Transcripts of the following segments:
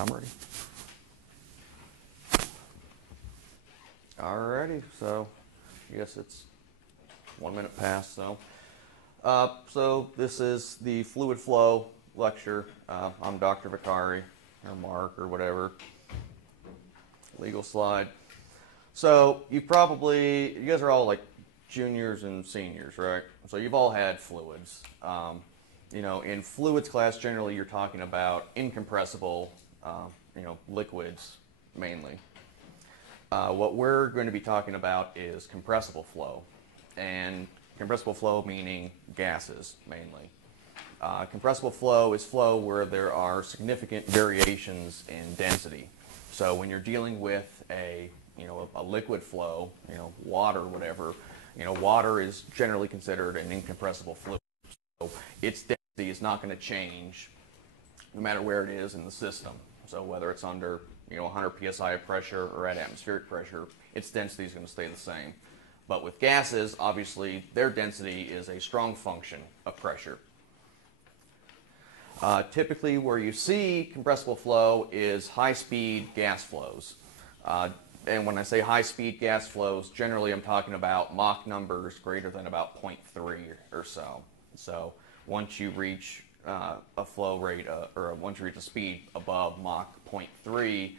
I'm ready. Alrighty, so I guess it's 1 minute past. So this is the fluid flow lecture. I'm Dr. Vicari, or Mark, or whatever. Legal slide. So you guys are all like juniors and seniors, right? So you've all had fluids. In fluids class, generally you're talking about incompressible, liquids mainly. What we're going to be talking about is compressible flow, and compressible flow meaning gases mainly. Compressible flow is flow where there are significant variations in density. So when you're dealing with a liquid flow, water, whatever, water is generally considered an incompressible fluid. So its density is not going to change no matter where it is in the system. So whether it's under 100 psi of pressure or at atmospheric pressure, its density is going to stay the same. But with gases, obviously, their density is a strong function of pressure. Typically, where you see compressible flow is high-speed gas flows. And when I say high-speed gas flows, generally I'm talking about Mach numbers greater than about 0.3 or so. So once you reach a flow rate, or once you reach a speed above Mach 0.3,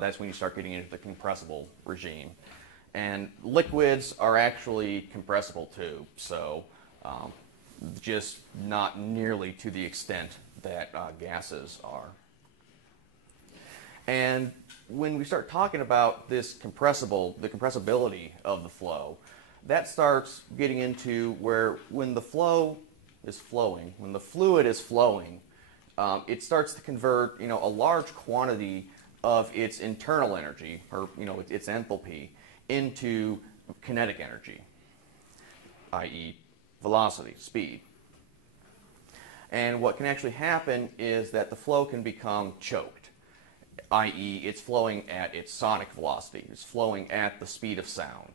that's when you start getting into the compressible regime. And liquids are actually compressible too, so just not nearly to the extent that gases are. And when we start talking about the compressibility of the flow, that starts getting into where when the fluid is flowing, it starts to convert a large quantity of its internal energy, or its enthalpy, into kinetic energy, i.e. velocity, speed. And what can actually happen is that the flow can become choked, i.e. it's flowing at its sonic velocity. It's flowing at the speed of sound.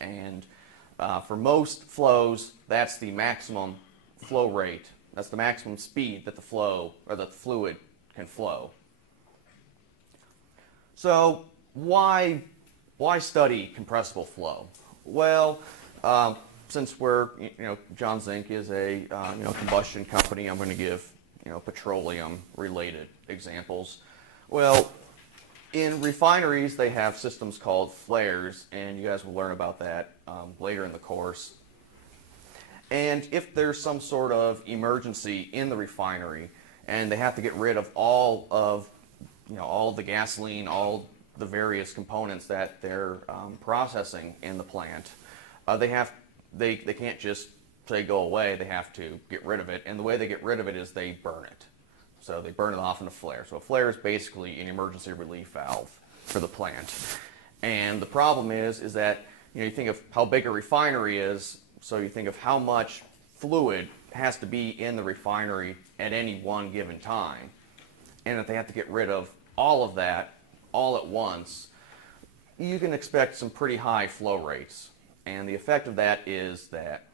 And for most flows, that's the maximum flow rate. That's the maximum speed that the fluid can flow. So why study compressible flow? Well, since John Zink is a combustion company, I'm going to give petroleum-related examples. Well, in refineries, they have systems called flares, and you guys will learn about that later in the course. And if there's some sort of emergency in the refinery, and they have to get rid of all of the gasoline, all the various components that they're processing in the plant, they can't just say go away. They have to get rid of it, and the way they get rid of it is they burn it. So they burn it off in a flare. So a flare is basically an emergency relief valve for the plant. And the problem is that you think of how big a refinery is, so you think of how much fluid has to be in the refinery at any one given time, and if they have to get rid of all of that all at once, you can expect some pretty high flow rates. And the effect of that is that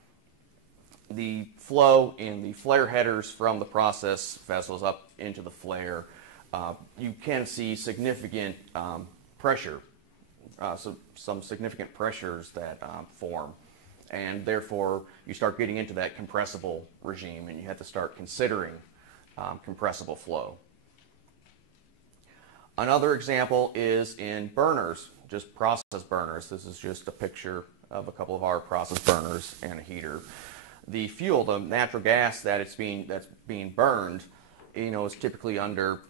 the flow in the flare headers from the process vessels up into the flare, you can see significant pressure, so some significant pressures that form. And therefore, you start getting into that compressible regime, and you have to start considering compressible flow. Another example is in burners, just process burners. This is just a picture of a couple of our process burners and a heater. The fuel, the natural gas that's being burned, is typically under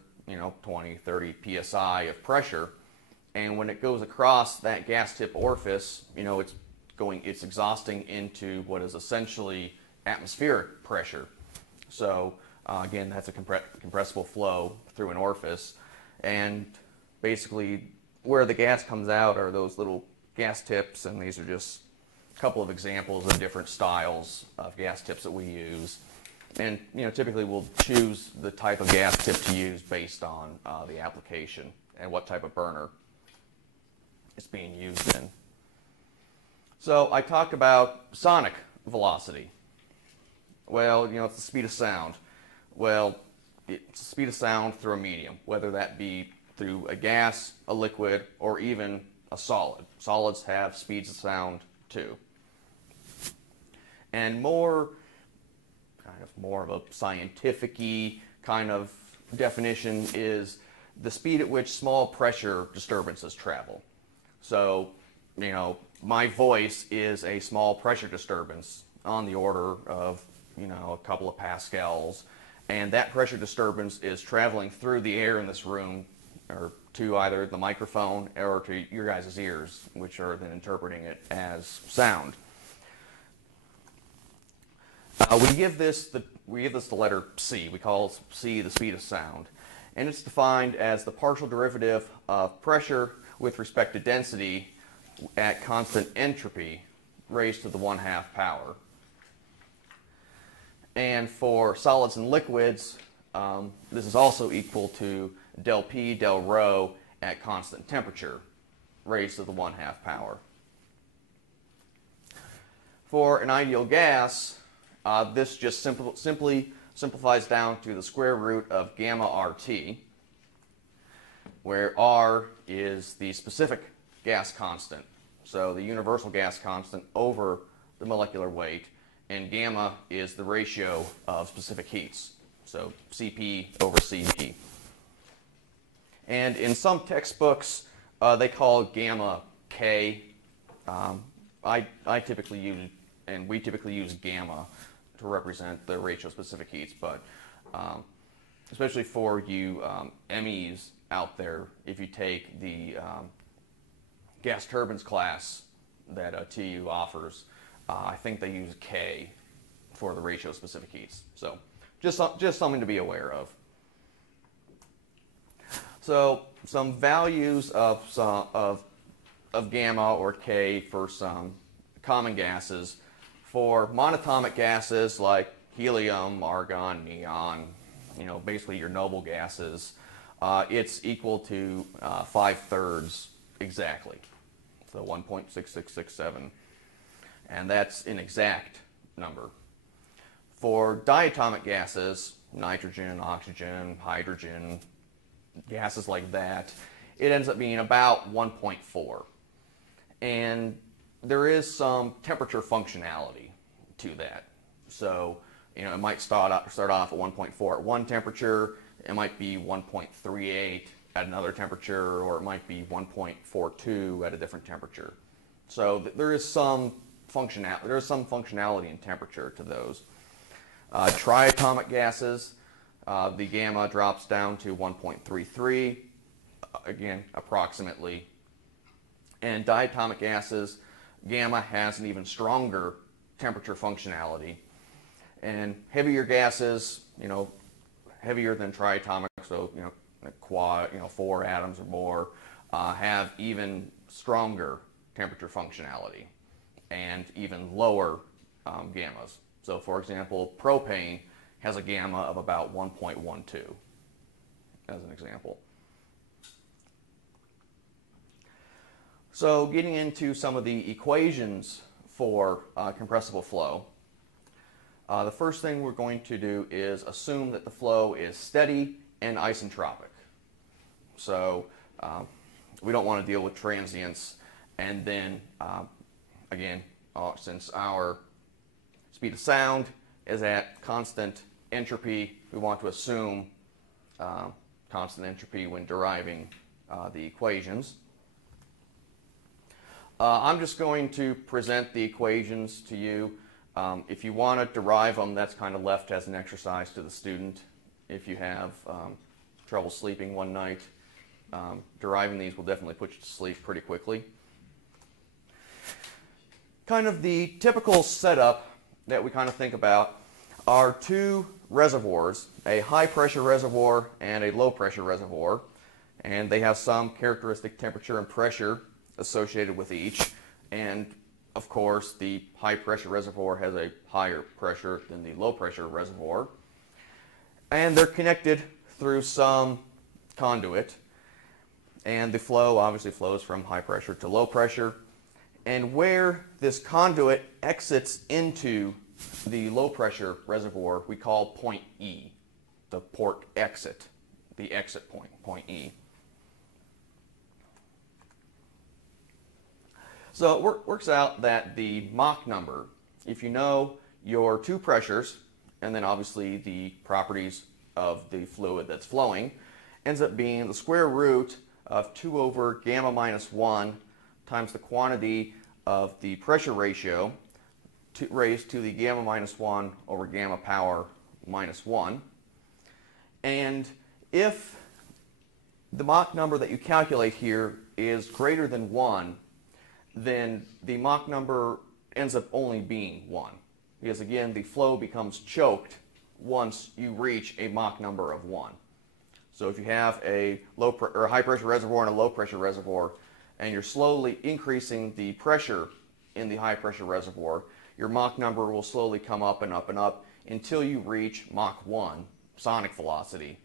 20, 30 psi of pressure, and when it goes across that gas tip orifice, it's exhausting into what is essentially atmospheric pressure. So again, that's a compressible flow through an orifice, and basically where the gas comes out are those little gas tips, and these are just a couple of examples of different styles of gas tips that we use. And typically we'll choose the type of gas tip to use based on the application and what type of burner it's being used in. So I talked about sonic velocity. Well, it's the speed of sound. Well, it's the speed of sound through a medium, whether that be through a gas, a liquid, or even a solid. Solids have speeds of sound too. And more of a scientific-y kind of definition is the speed at which small pressure disturbances travel. So, my voice is a small pressure disturbance on the order of, a couple of pascals, and that pressure disturbance is traveling through the air in this room, or to either the microphone or to your guys' ears, which are then interpreting it as sound. We give this the letter C. We call C the speed of sound, and it's defined as the partial derivative of pressure with respect to density at constant entropy raised to the 1/2 power. And for solids and liquids, this is also equal to del P del rho at constant temperature raised to the 1/2 power. For an ideal gas, this just simply simplifies down to the square root of gamma RT, where R is the specific gas constant, so the universal gas constant over the molecular weight, and gamma is the ratio of specific heats, so Cp over Cv. And in some textbooks, they call gamma K. I typically use, and we typically use gamma to represent the ratio of specific heats, but especially for you MEs out there, if you take the gas turbines class that TU offers, I think they use K for the ratio of specific heats. So just something to be aware of. So some values of gamma or K for some common gases. For monatomic gases like helium, argon, neon, basically your noble gases, it's equal to 5/3 exactly, so 1.6667, and that's an exact number. For diatomic gases, nitrogen, oxygen, hydrogen, gases like that, it ends up being about 1.4. And there is some temperature functionality to that. So, it might start off at 1.4 at one temperature, it might be 1.38 at another temperature, or it might be 1.42 at a different temperature. So there is some functionality in temperature to those. Triatomic gases, the gamma drops down to 1.33, again, approximately. And diatomic gases, gamma has an even stronger temperature functionality. And heavier gases, heavier than triatomic, so, quad, 4 atoms or more, have even stronger temperature functionality and even lower gammas. So, for example, propane has a gamma of about 1.12, as an example. So, getting into some of the equations for compressible flow, the first thing we're going to do is assume that the flow is steady and isentropic. So, we don't want to deal with transients, and then, again, since our speed of sound is at constant entropy, we want to assume constant entropy when deriving the equations. I'm just going to present the equations to you. If you want to derive them, that's kind of left as an exercise to the student. If you have trouble sleeping one night, deriving these will definitely put you to sleep pretty quickly. Kind of the typical setup that we kind of think about are two reservoirs, a high pressure reservoir and a low pressure reservoir, and they have some characteristic temperature and pressure associated with each. And of course, the high pressure reservoir has a higher pressure than the low pressure reservoir, and they're connected through some conduit, and the flow obviously flows from high pressure to low pressure. And where this conduit exits into the low pressure reservoir, we call point E the port exit, the exit point, point E. So it works out that the Mach number, if you know your two pressures, and then obviously the properties of the fluid that's flowing, ends up being the square root of 2 over gamma minus 1 times the quantity of the pressure ratio raised to the gamma minus 1 over gamma power minus 1. And if the Mach number that you calculate here is greater than 1, then the Mach number ends up only being 1. Because again, the flow becomes choked once you reach a Mach number of 1. So if you have a high pressure reservoir and a low pressure reservoir, and you're slowly increasing the pressure in the high pressure reservoir, your Mach number will slowly come up and up and up until you reach Mach 1 sonic velocity.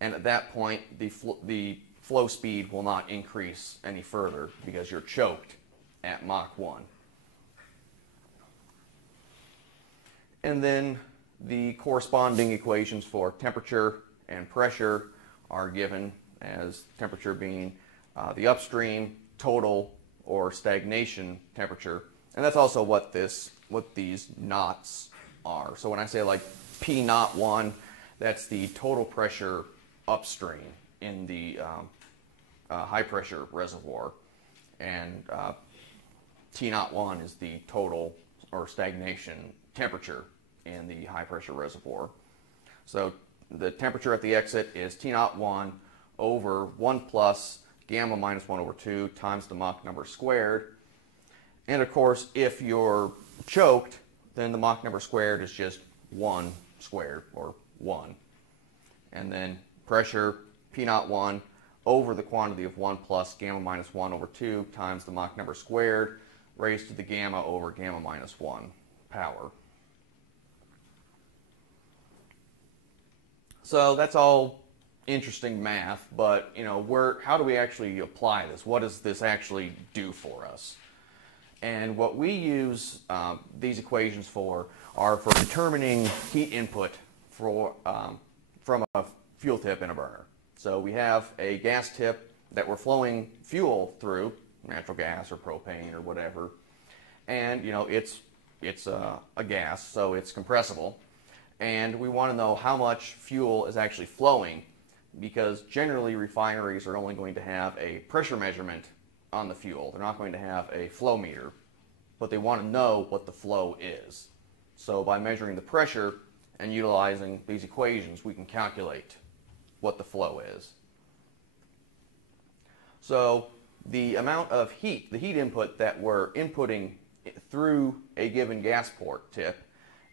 And at that point, the flow speed will not increase any further because you're choked at Mach 1. And then the corresponding equations for temperature and pressure are given, as temperature being the upstream total or stagnation temperature. And that's also what these knots are. So when I say like P naught 1, that's the total pressure upstream in the high pressure reservoir, and T naught 1 is the total or stagnation temperature in the high pressure reservoir. So the temperature at the exit is T naught 1 over 1 plus gamma minus 1 over 2 times the Mach number squared. And of course, if you're choked, then the Mach number squared is just 1 squared, or 1. And then pressure, P naught 1 over the quantity of 1 plus gamma minus 1 over 2 times the Mach number squared raised to the gamma over gamma minus 1 power. So that's all interesting math, but how do we actually apply this? What does this actually do for us? And what we use these equations for are for determining heat input from a fuel tip in a burner. So we have a gas tip that we're flowing fuel through, natural gas or propane or whatever, and it's a gas, so it's compressible. And we want to know how much fuel is actually flowing, because generally refineries are only going to have a pressure measurement on the fuel. They're not going to have a flow meter, but they want to know what the flow is. So by measuring the pressure and utilizing these equations, we can calculate what the flow is. So the amount of heat, the heat input that we're inputting through a given gas port tip,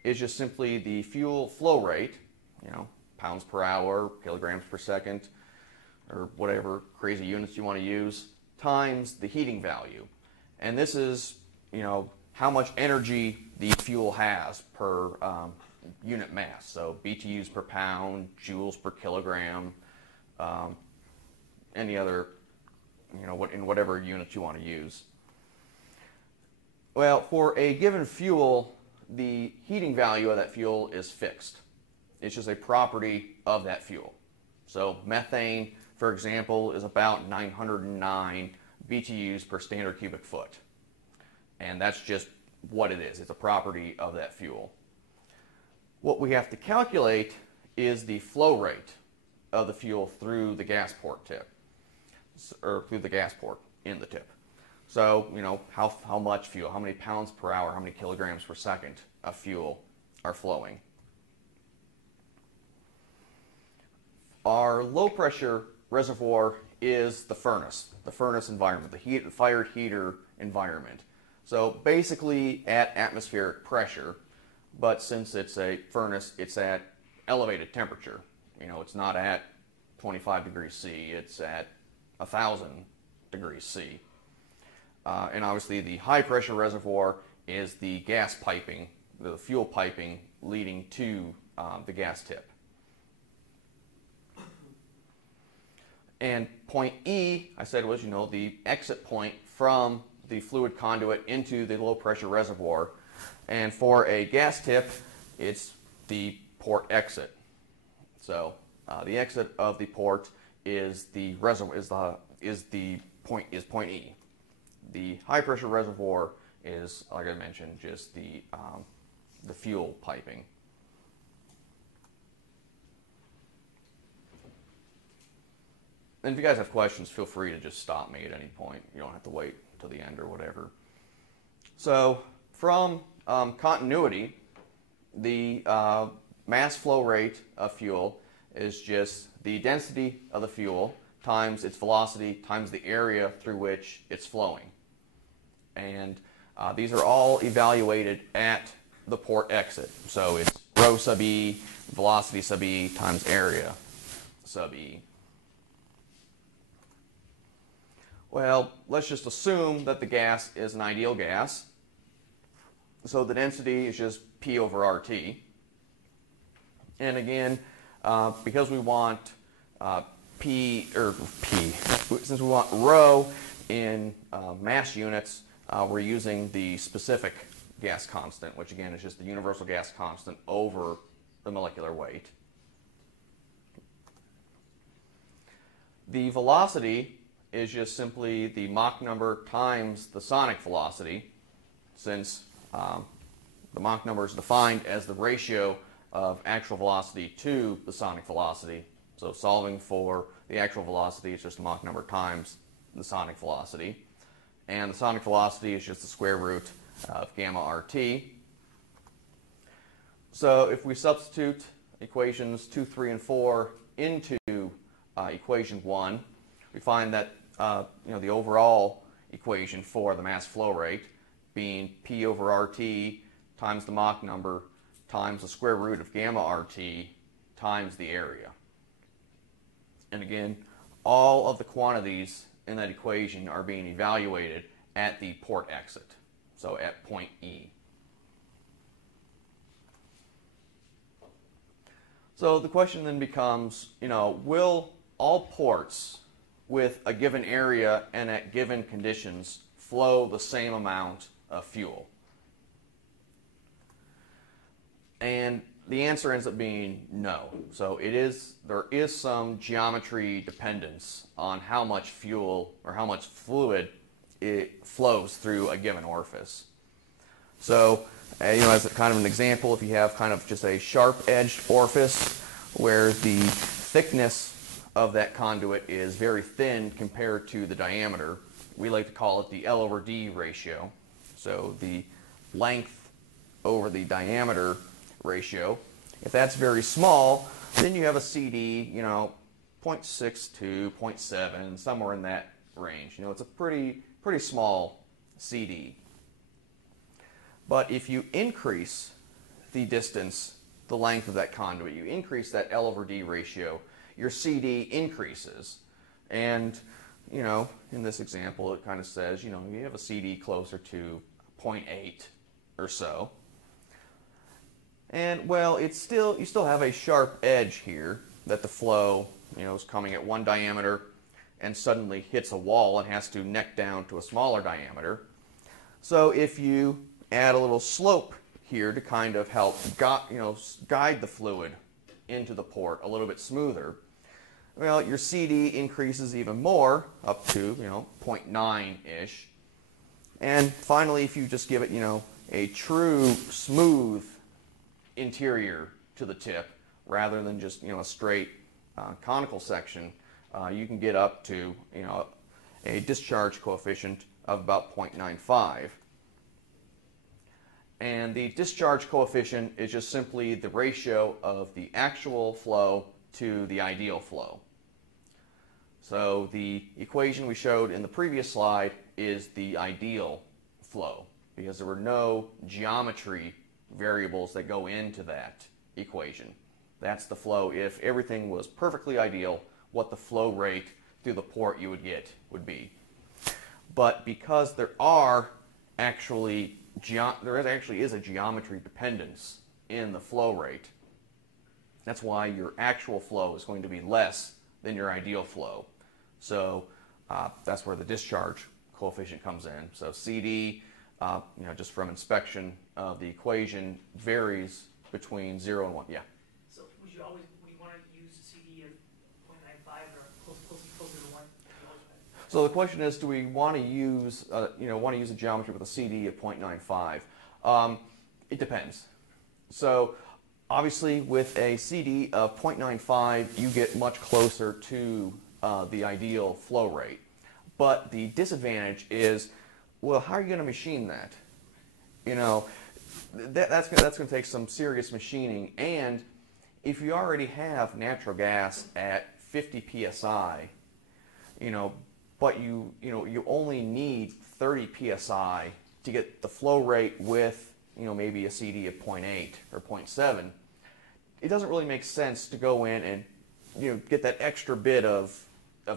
is just simply the fuel flow rate, pounds per hour, kilograms per second, or whatever crazy units you want to use, times the heating value. And this is, how much energy the fuel has per unit mass. So BTUs per pound, joules per kilogram, any other, in whatever units you want to use. Well, for a given fuel, the heating value of that fuel is fixed. It's just a property of that fuel. So methane, for example, is about 909 BTUs per standard cubic foot. And that's just what it is. It's a property of that fuel. What we have to calculate is the flow rate of the fuel through the gas port tip, or through the gas port in the tip. So, how much fuel, how many pounds per hour, how many kilograms per second of fuel are flowing. Our low pressure reservoir is the furnace environment, the fired heater environment. So basically at atmospheric pressure, but since it's a furnace, it's at elevated temperature. It's not at 25 degrees C, it's at 1,000 degrees C. And obviously the high pressure reservoir is the gas piping, the fuel piping leading to the gas tip. And point E, I said, was the exit point from the fluid conduit into the low pressure reservoir. And for a gas tip, it's the port exit. So the exit of the port is the reservoir is point E. The high pressure reservoir is, like I mentioned, just the fuel piping. And if you guys have questions, feel free to just stop me at any point. You don't have to wait till the end or whatever. So from continuity, the mass flow rate of fuel is just the density of the fuel times its velocity times the area through which it's flowing. And these are all evaluated at the port exit. So it's rho sub E, velocity sub E times area sub E. Well, let's just assume that the gas is an ideal gas. So the density is just P over RT. And again, because we want since we want rho in mass units, we're using the specific gas constant, which again is just the universal gas constant over the molecular weight. The velocity is just simply the Mach number times the sonic velocity, since the Mach number is defined as the ratio of actual velocity to the sonic velocity. So solving for the actual velocity is just Mach number times the sonic velocity. And the sonic velocity is just the square root of gamma RT. So if we substitute equations 2, 3, and 4 into equation 1, we find that the overall equation for the mass flow rate being P over RT times the Mach number times the square root of gamma RT times the area. And again, all of the quantities in that equation are being evaluated at the port exit, so at point E. So the question then becomes, will all ports with a given area and at given conditions flow the same amount of fuel? And the answer ends up being no. So there is some geometry dependence on how much fuel or how much fluid it flows through a given orifice. So, as a kind of an example, if you have kind of just a sharp-edged orifice where the thickness of that conduit is very thin compared to the diameter, we like to call it the L over D ratio. So the length over the diameter ratio. If that's very small, then you have a CD, 0.62, 0.7, somewhere in that range. It's a pretty small CD. But if you increase the distance, the length of that conduit, you increase that L over D ratio, your CD increases. And, in this example, it kind of says, you have a CD closer to 0.8 or so. And, well, you still have a sharp edge here that the flow, is coming at one diameter and suddenly hits a wall and has to neck down to a smaller diameter. So if you add a little slope here to kind of help guide the fluid into the port a little bit smoother, well, your CD increases even more, up to, 0.9-ish. And finally, if you just give it, a true smooth interior to the tip, rather than just, a straight conical section, you can get up to, a discharge coefficient of about 0.95. And the discharge coefficient is just simply the ratio of the actual flow to the ideal flow. So the equation we showed in the previous slide is the ideal flow, because there were no geometry variables that go into that equation. That's the flow. If everything was perfectly ideal, what the flow rate through the port you would get would be. But because there actually is a geometry dependence in the flow rate, that's why your actual flow is going to be less than your ideal flow. So that's where the discharge coefficient comes in. So CD, just from inspection of the equation, varies between 0 and 1. Yeah? So we want to use So the question is, do we want to use, a geometry with a CD of 0.95? It depends. So obviously, with a CD of 0.95, you get much closer to the ideal flow rate. But the disadvantage is, well, how are you going to machine that? That's going to take some serious machining. And if you already have natural gas at 50 psi, but you only need 30 psi to get the flow rate with maybe a CD of 0.8 or 0.7, it doesn't really make sense to go in and get that extra bit of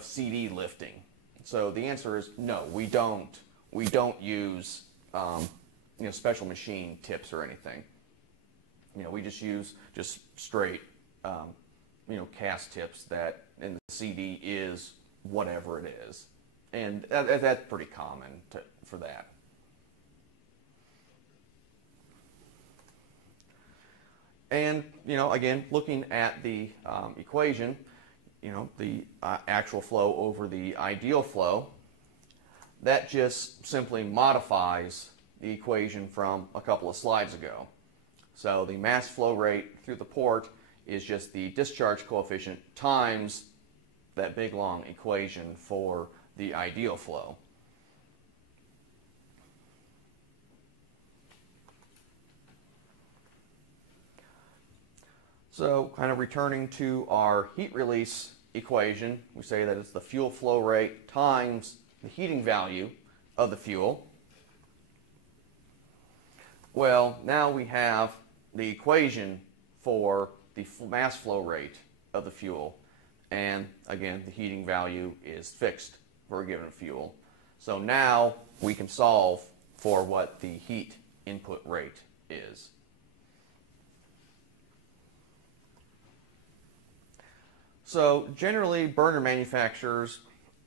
CD lifting. So the answer is no, we don't use special machine tips or anything. We just use straight cast tips that, and the CD is whatever it is, and that's pretty common for that. And again, looking at the equation, the actual flow over the ideal flow, that just simply modifies the equation from a couple of slides ago. So the mass flow rate through the port is just the discharge coefficient times that big long equation for the ideal flow. So kind of returning to our heat release equation, we say that it's the fuel flow rate times the heating value of the fuel. Well, now we have the equation for the mass flow rate of the fuel. And again, the heating value is fixed for a given fuel. So now we can solve for what the heat input rate is. So generally, burner manufacturers,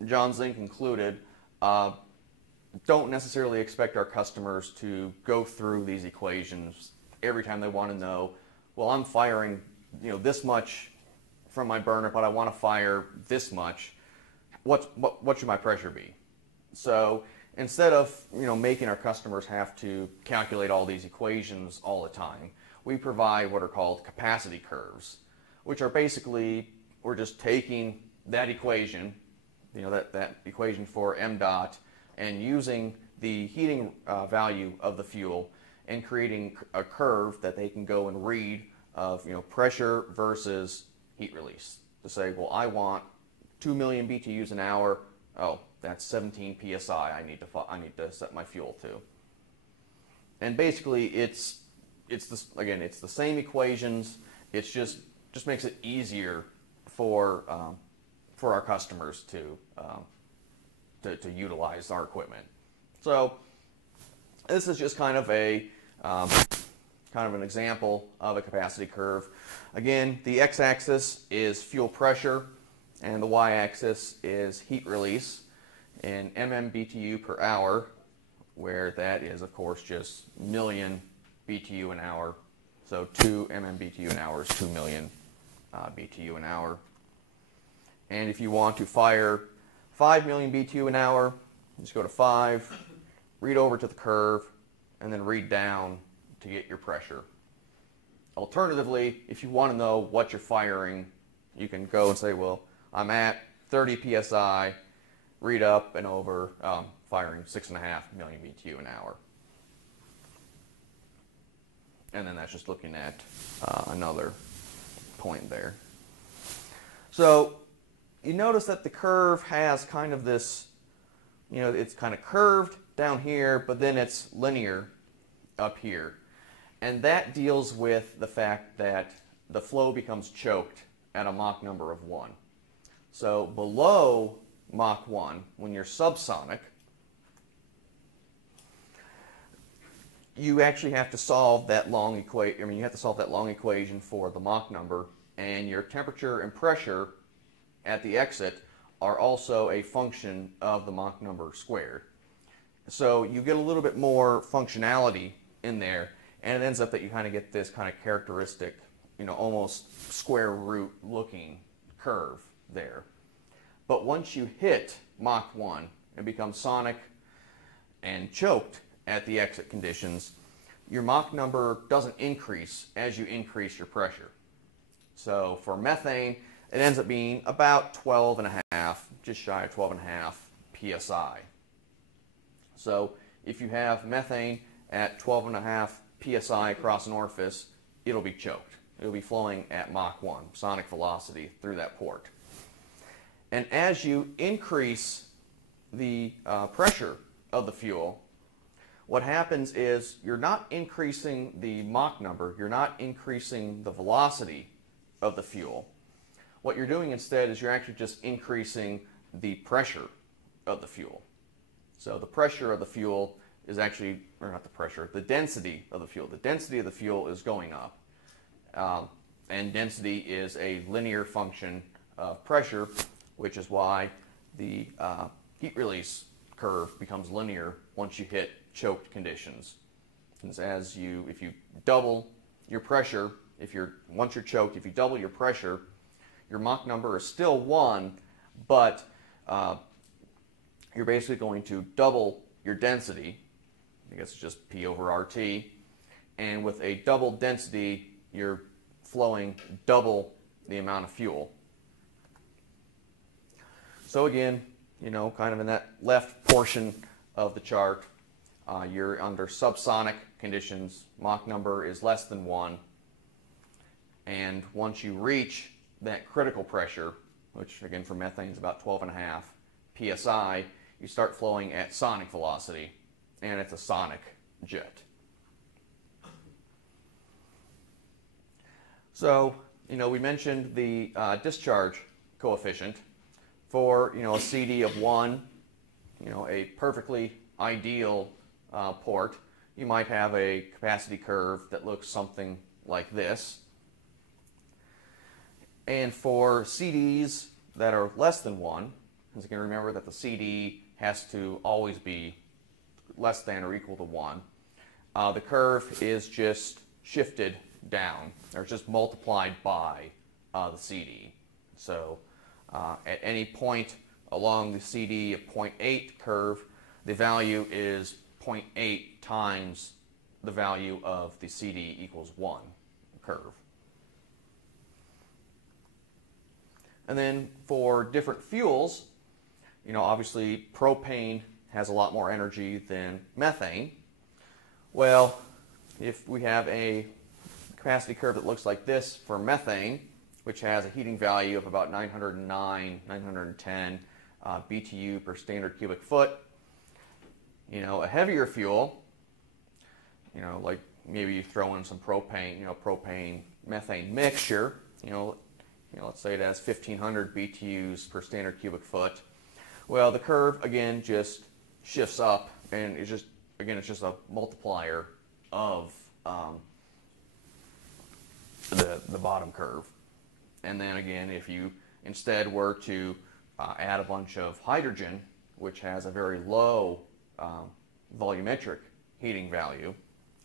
Johns Inc. included, don't necessarily expect our customers to go through these equations every time they want to know, well, I'm firing this much from my burner, but I want to fire this much. What should my pressure be? So instead of making our customers have to calculate all these equations all the time, we provide what are called capacity curves, which are basically, we're just taking that equation, that equation for m dot, and using the heating value of the fuel and creating a curve that they can go and read of pressure versus heat release to say, well, I want 2 million BTUs an hour. Oh, that's 17 psi. I need to set my fuel to. And basically, it's the same equations. It's just makes it easier for our customers to utilize our equipment. So this is just kind of an example of a capacity curve. Again, the x-axis is fuel pressure, and the y-axis is heat release in MMBTU per hour, where that is, of course, just million BTU an hour. So 2 MMBTU an hour is 2 million BTU an hour. And if you want to fire 5 million BTU an hour, just go to 5, read over to the curve, and then read down to get your pressure. Alternatively, if you want to know what you're firing, you can go and say, well, I'm at 30 psi, read up and over, firing 6.5 million BTU an hour. And then that's just looking at another point there. So you notice that the curve has kind of this, it's kind of curved down here, but then it's linear up here. And that deals with the fact that the flow becomes choked at a Mach number of 1. So below Mach 1, when you're subsonic, you actually have to solve that long equation. You have to solve that long equation for the Mach number, and your temperature and pressure at the exit are also a function of the Mach number squared. So you get a little bit more functionality in there, and it ends up that you kind of get this kind of characteristic, almost square root looking curve there. But once you hit Mach 1 and become sonic and choked at the exit conditions, your Mach number doesn't increase as you increase your pressure. So for methane, it ends up being about 12.5, just shy of 12.5 psi. So if you have methane at 12.5 psi across an orifice, it'll be choked. It'll be flowing at Mach 1, sonic velocity, through that port. And as you increase the pressure of the fuel, what happens is you're not increasing the Mach number, you're not increasing the velocity of the fuel. What you're doing instead is you're actually just increasing the pressure of the fuel. So the pressure of the fuel is actually, or not the pressure, the density of the fuel. The density of the fuel is going up. And density is a linear function of pressure, which is why the heat release curve becomes linear once you hit choked conditions. Because if you double your pressure, once you're choked, if you double your pressure, your Mach number is still 1, but you're basically going to double your density. I guess it's just P over RT. And with a double density, you're flowing double the amount of fuel. So again, kind of in that left portion of the chart, you're under subsonic conditions. Mach number is less than 1. And once you reach that critical pressure, which again for methane is about 12.5 psi, you start flowing at sonic velocity, and it's a sonic jet. So, we mentioned the discharge coefficient. For, a CD of 1, a perfectly ideal port, you might have a capacity curve that looks something like this. And for CDs that are less than 1, as you can remember that the CD has to always be less than or equal to 1, the curve is just shifted down, or just multiplied by the CD. So at any point along the CD of 0.8 curve, the value is 0.8 times the value of the CD equals 1 curve. And then for different fuels, obviously propane has a lot more energy than methane. Well, if we have a capacity curve that looks like this for methane, which has a heating value of about 909, 910 BTU per standard cubic foot, a heavier fuel, like maybe you throw in some propane, propane methane mixture, let's say it has 1500 BTUs per standard cubic foot. Well, the curve again just shifts up, and it's just a multiplier of the bottom curve. And then again, if you instead were to add a bunch of hydrogen, which has a very low volumetric heating value,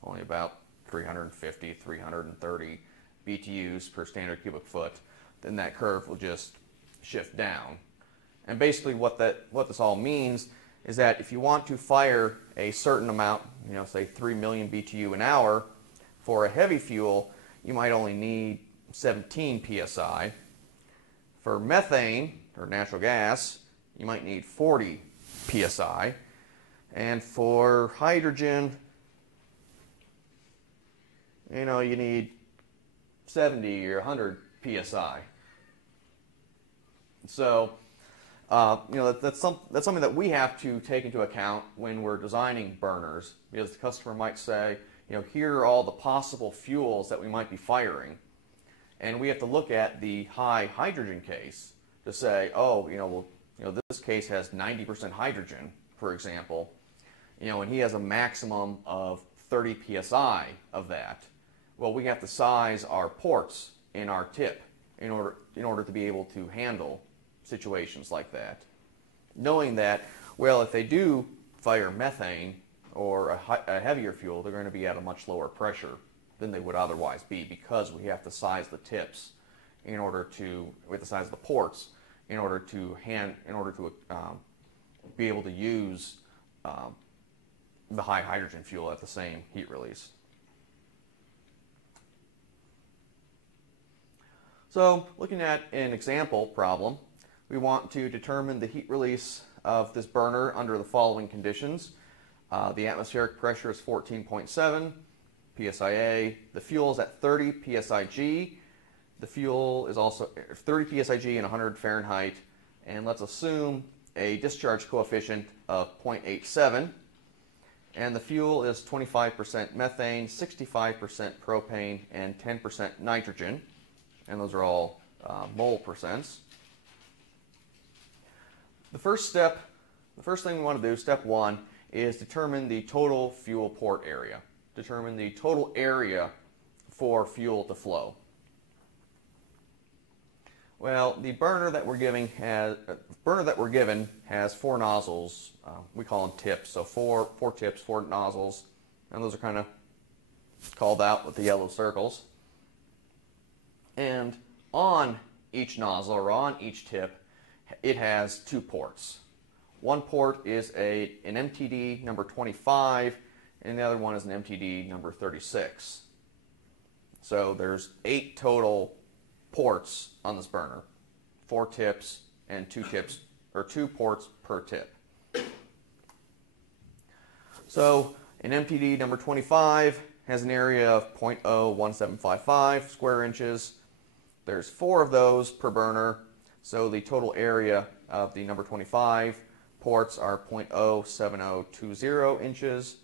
only about 350, 330 BTUs per standard cubic foot, then that curve will just shift down. And basically what this all means is that if you want to fire a certain amount, say 3 million BTU an hour for a heavy fuel, you might only need 17 psi. For methane, or natural gas, you might need 40 psi. And for hydrogen, you need 70 or 100 psi. So, that's something that we have to take into account when we're designing burners, because the customer might say, here are all the possible fuels that we might be firing. And we have to look at the high hydrogen case to say, this case has 90% hydrogen, for example, and he has a maximum of 30 psi of that. Well, we have to size our ports in our tip in order to be able to handle situations like that. Knowing that, well, if they do fire methane or a heavier fuel, they're going to be at a much lower pressure than they would otherwise be, because we have to size the tips we have to size the ports in order to be able to use the high hydrogen fuel at the same heat release. So looking at an example problem, we want to determine the heat release of this burner under the following conditions. The atmospheric pressure is 14.7 psia. The fuel is at 30 psig. The fuel is also 30 psig and 100 Fahrenheit. And let's assume a discharge coefficient of 0.87. And the fuel is 25% methane, 65% propane, and 10% nitrogen. And those are all mole percents. The first thing we want to do, step one, is determine the total fuel port area. Determine the total area for fuel to flow. Well, the burner that we're given has four nozzles. We call them tips. So four tips, four nozzles, and those are kind of called out with the yellow circles. And on each nozzle or on each tip, it has two ports. One port is an MTD number 25, and the other one is an MTD number 36. So there's 8 total ports on this burner, 4 tips and 2 ports per tip. So an MTD number 25 has an area of 0.01755 square inches. There's 4 of those per burner, so the total area of the number 25 ports are 0.07020 inches,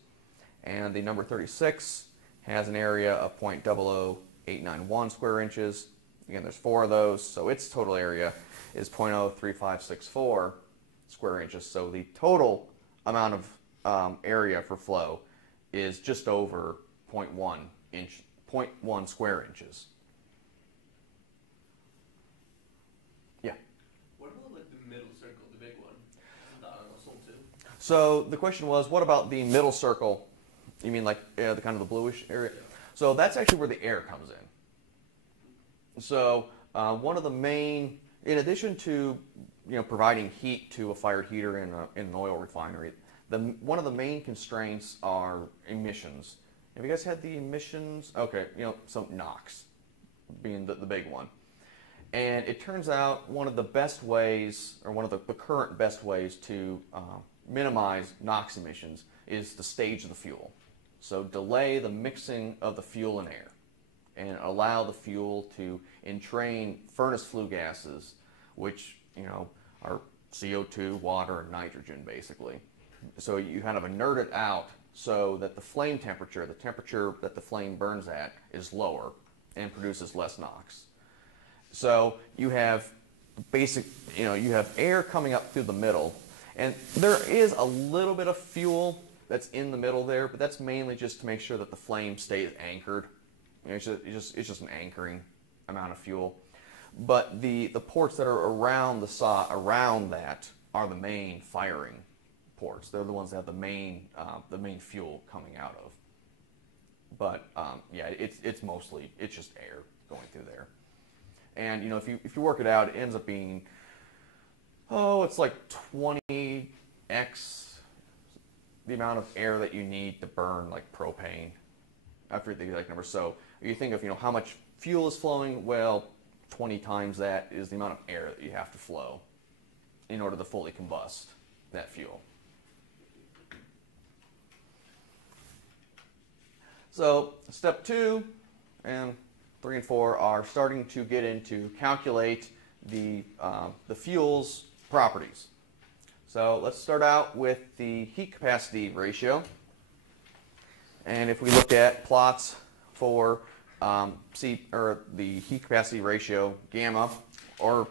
and the number 36 has an area of 0.00891 square inches. Again, there's 4 of those, so its total area is 0.03564 square inches. So the total amount of area for flow is just over 0.1 square inches. Yeah. What about like the middle circle, the big one? Isn't that also too? So the question was, what about the middle circle? You mean like the kind of the bluish area? Yeah. So that's actually where the air comes in. So one of the main, in addition to providing heat to a fired heater in an oil refinery, one of the main constraints are emissions. Have you guys had the emissions? Okay, so NOx being the big one. And it turns out one of the best ways, or one of the current best ways to minimize NOx emissions is to stage the fuel. So delay the mixing of the fuel and air and allow the fuel to entrain furnace flue gases, which are CO2, water, and nitrogen basically. So you kind of inert it out so that the flame temperature, the temperature that the flame burns at, is lower and produces less NOx. So you have you have air coming up through the middle, and there is a little bit of fuel that's in the middle there, but that's mainly just to make sure that the flame stays anchored. It's just an anchoring amount of fuel. But the ports that are around that are the main firing ports. They're the ones that have the main fuel coming out of. But yeah, it's just air going through there. And if you work it out, it ends up being it's like 20x the amount of air that you need to burn like propane. I forget the exact number. So you think of how much fuel is flowing. Well, 20 times that is the amount of air that you have to flow in order to fully combust that fuel. So step 2 and 3 and 4 are starting to get into calculate the fuel's properties. So let's start out with the heat capacity ratio. And if we look at plots for the heat capacity ratio gamma, or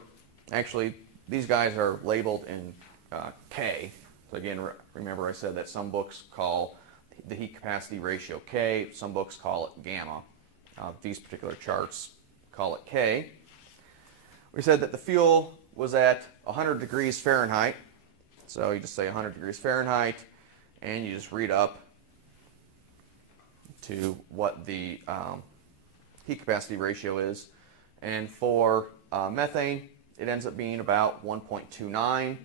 actually these guys are labeled in K. So again, remember I said that some books call the heat capacity ratio K, some books call it gamma. These particular charts call it K. We said that the fuel was at 100 degrees Fahrenheit. So you just say 100 degrees Fahrenheit, and you just read up to what the heat capacity ratio is. And for methane, it ends up being about 1.29,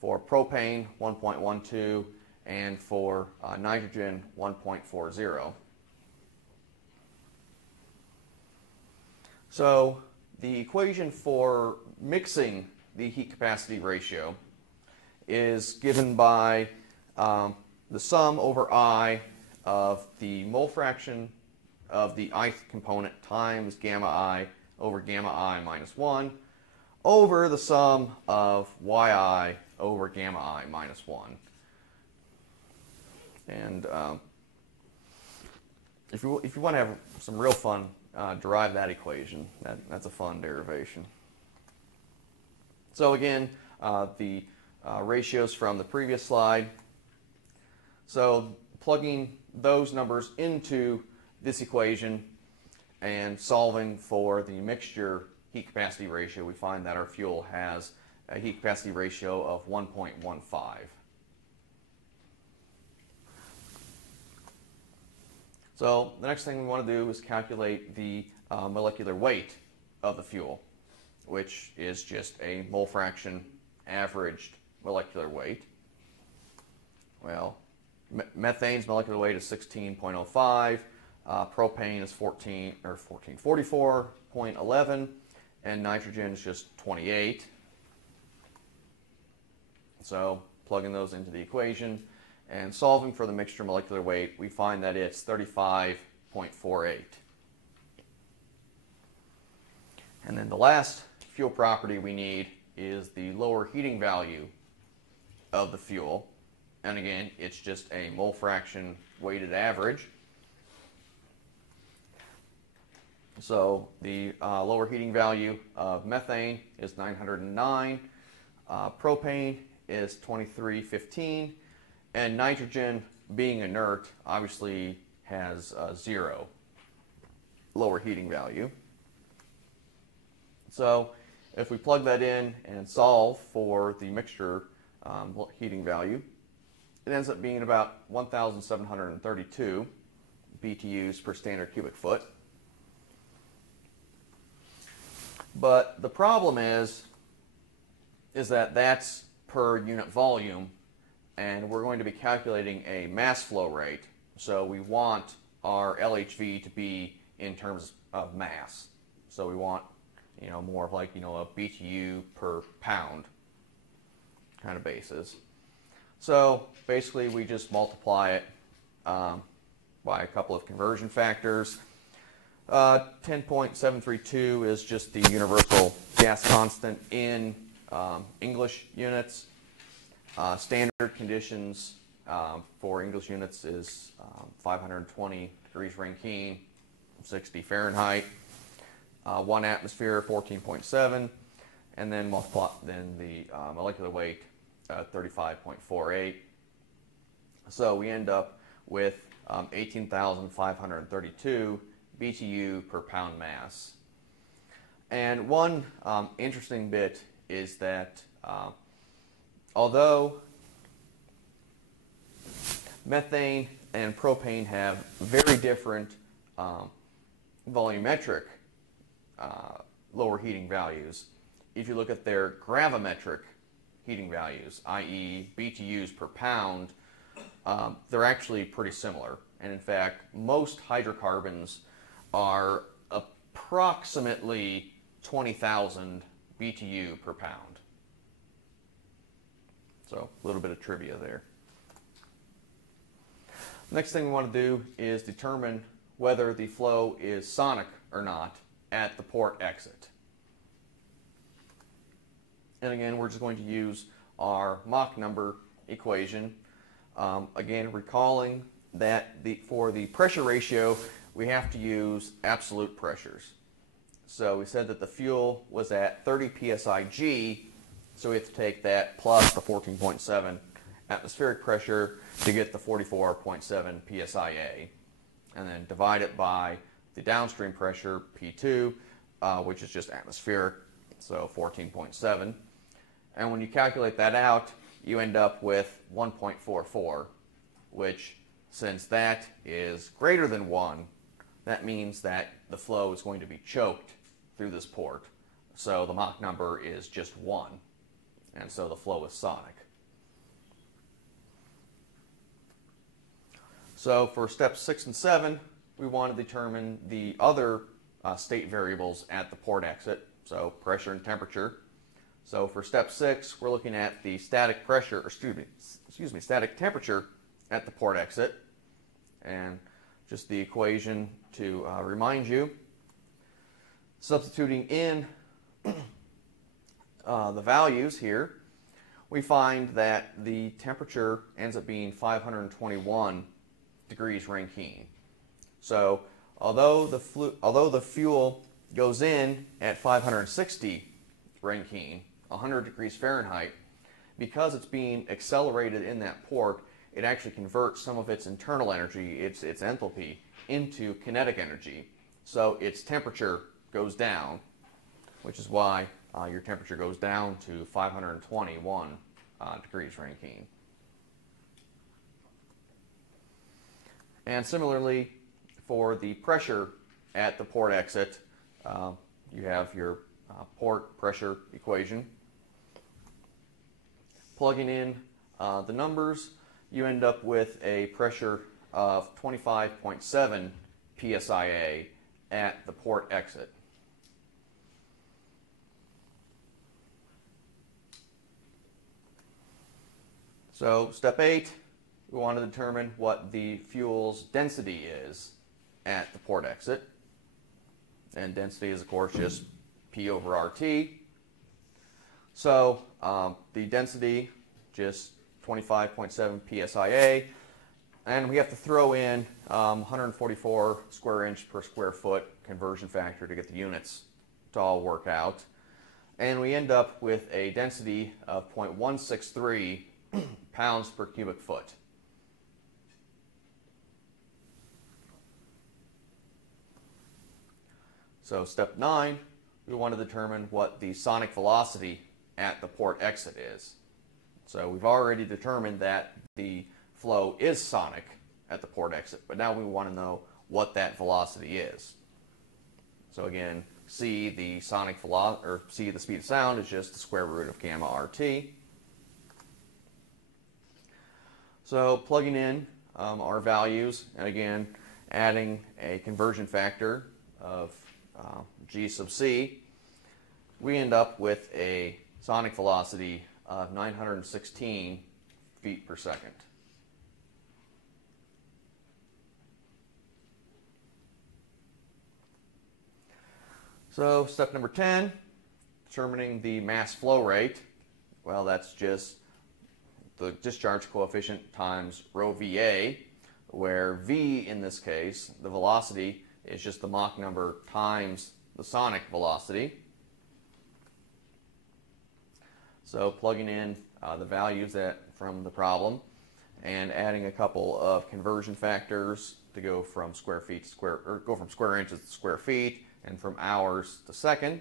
for propane 1.12, and for nitrogen 1.40. So the equation for mixing the heat capacity ratio is given by the sum over I of the mole fraction of the ith component times gamma I over gamma I minus 1 over the sum of yi over gamma I minus 1. And if you want to have some real fun, derive that equation. That's a fun derivation. So again, the ratios from the previous slide. So plugging those numbers into this equation and solving for the mixture heat capacity ratio, we find that our fuel has a heat capacity ratio of 1.15. So the next thing we want to do is calculate the molecular weight of the fuel, which is just a mole fraction averaged molecular weight. Well, methane's molecular weight is 16.05, propane is 44.11, and nitrogen is just 28. So plugging those into the equation and solving for the mixture molecular weight, we find that it's 35.48. And then the last fuel property we need is the lower heating value of the fuel. And again, it's just a mole fraction weighted average. So the lower heating value of methane is 909, propane is 2315, and nitrogen, being inert, obviously has 0 lower heating value. So if we plug that in and solve for the mixture heating value, it ends up being about 1,732 BTUs per standard cubic foot. But the problem is that that's per unit volume, and we're going to be calculating a mass flow rate. So we want our LHV to be in terms of mass. So we want, more of like, a BTU per pound kind of basis. So basically we just multiply it by a couple of conversion factors. 10.732 is just the universal gas constant in English units. Standard conditions for English units is 520 degrees Rankine, 60 Fahrenheit, 1 atmosphere, 14.7, and then multiply the molecular weight, 35.48. So we end up with 18,532 BTU per pound mass. And one interesting bit is that although methane and propane have very different volumetric lower heating values, if you look at their gravimetric heating values, i.e. BTUs per pound, they're actually pretty similar. And in fact, most hydrocarbons are approximately 20,000 BTU per pound. So a little bit of trivia there. Next thing we want to do is determine whether the flow is sonic or not at the port exit. And again, we're just going to use our Mach number equation. Again, recalling that for the pressure ratio, we have to use absolute pressures. So we said that the fuel was at 30 psi-G, so we have to take that plus the 14.7 atmospheric pressure to get the 44.7 psi-A, and then divide it by the downstream pressure, P2, which is just atmospheric, so 14.7. And when you calculate that out, you end up with 1.44, which, since that is greater than 1, that means that the flow is going to be choked through this port. so the Mach number is just 1, and so the flow is sonic. So for steps 6 and 7, we want to determine the other state variables at the port exit, so pressure and temperature. So for step 6, we're looking at the static pressure, or excuse me, static temperature at the port exit. And just the equation to remind you, substituting in the values here, we find that the temperature ends up being 521 degrees Rankine. So although the fuel goes in at 560 Rankine, 100 degrees Fahrenheit, because it's being accelerated in that port, it actually converts some of its internal energy, its enthalpy, into kinetic energy. So its temperature goes down, which is why your temperature goes down to 521 degrees Rankine. And similarly, for the pressure at the port exit, you have your port pressure equation. Plugging in the numbers, you end up with a pressure of 25.7 psia at the port exit. So step 8, we want to determine what the fuel's density is at the port exit. And density is, of course, just P over RT. So the density, just 25.7 psia. And we have to throw in 144 square inch per square foot conversion factor to get the units to all work out. And we end up with a density of 0.163 pounds per cubic foot. So step 9, we want to determine what the sonic velocity at the port exit is. So we've already determined that the flow is sonic at the port exit, but now we want to know what that velocity is. So again, c, the sonic velocity, or c, the speed of sound, is just the square root of gamma RT. So plugging in our values, and again, adding a conversion factor of g sub c, we end up with a sonic velocity of 916 feet per second. So step number 10, determining the mass flow rate. Well, that's just the discharge coefficient times rho VA, where V in this case, the velocity, is just the Mach number times the sonic velocity. So plugging in the values from the problem and adding a couple of conversion factors to go from square feet to square, or go from square inches to square feet and from hours to second.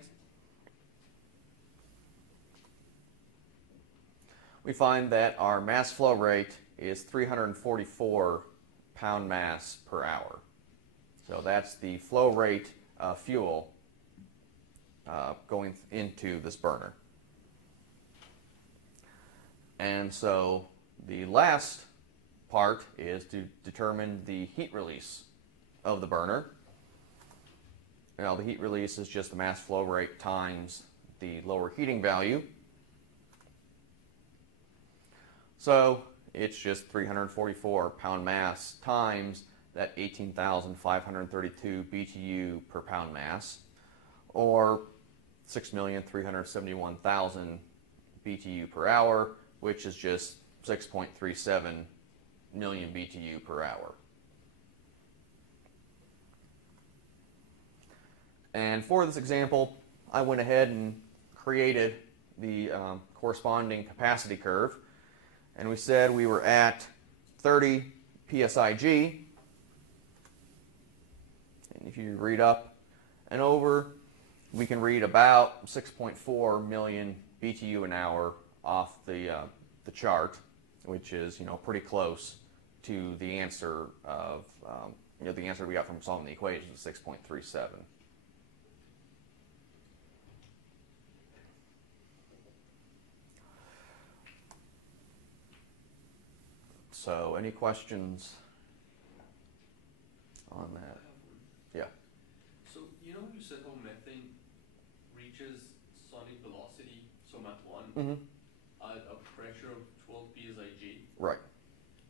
We find that our mass flow rate is 344 pound mass per hour. So that's the flow rate of fuel going into this burner. And so the last part is to determine the heat release of the burner. Now the heat release is just the mass flow rate times the lower heating value. So it's just 344 pound mass times that 18,532 BTU per pound mass, or 6,371,000 BTU per hour, which is just 6.37 million BTU per hour. And for this example, I went ahead and created the corresponding capacity curve, and we said we were at 30 psig. And if you read up and over, we can read about 6.4 million BTU an hour off the chart, which is pretty close to the answer of the answer we got from solving the equation, 6.37. So any questions on I that? have one. Yeah. So you know you said how methane reaches sonic velocity, so Mach 1, Mm-hmm. at a pressure of 12 psig. Right.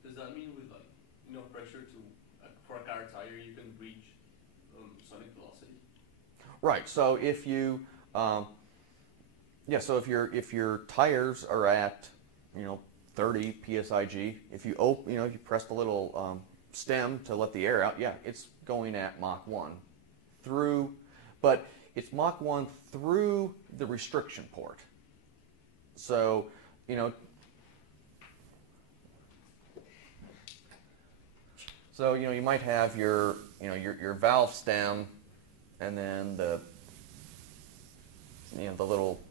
Does that mean with like enough pressure to for a car tire you can reach sonic velocity? Right. So if you, yeah. So if your tires are at, 30 psig, if you if you press the little stem to let the air out, yeah, it's going at Mach 1 through, but it's Mach 1 through the restriction port. So, you might have your valve stem, and then the little,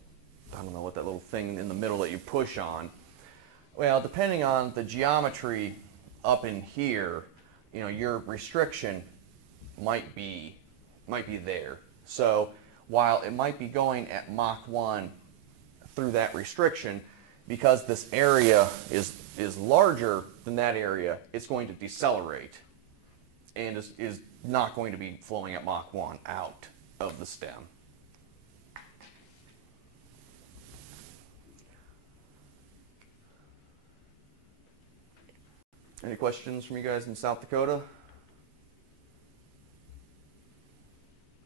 I don't know what that little thing in the middle that you push on. Well, depending on the geometry up in here, your restriction might be there. So while it might be going at Mach 1 through that restriction, because this area is larger than that area, it's going to decelerate and is not going to be flowing at Mach 1 out of the stem. Any questions from you guys in South Dakota?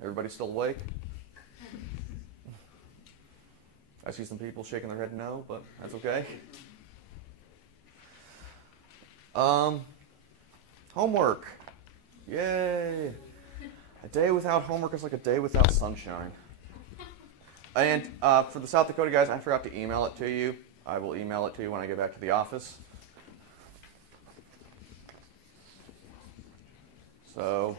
Everybody still awake? I see some people shaking their head no, but that's okay. Homework. Yay. A day without homework is like a day without sunshine. And for the South Dakota guys, I forgot to email it to you. I will email it to you when I get back to the office. So,